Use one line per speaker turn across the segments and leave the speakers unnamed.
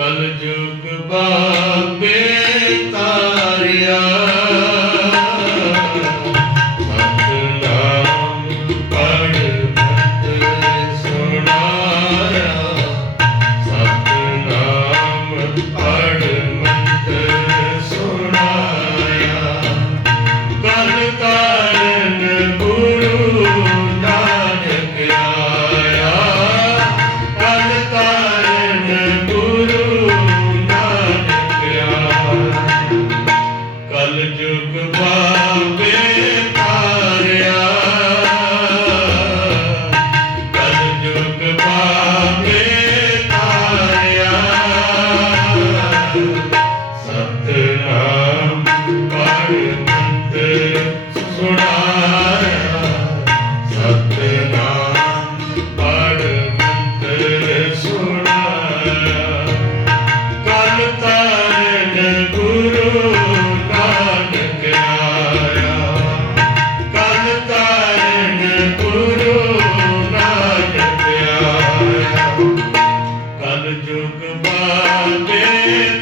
ਕਲ ਜੁਗ ਬਾਬੇ been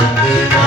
Thank you.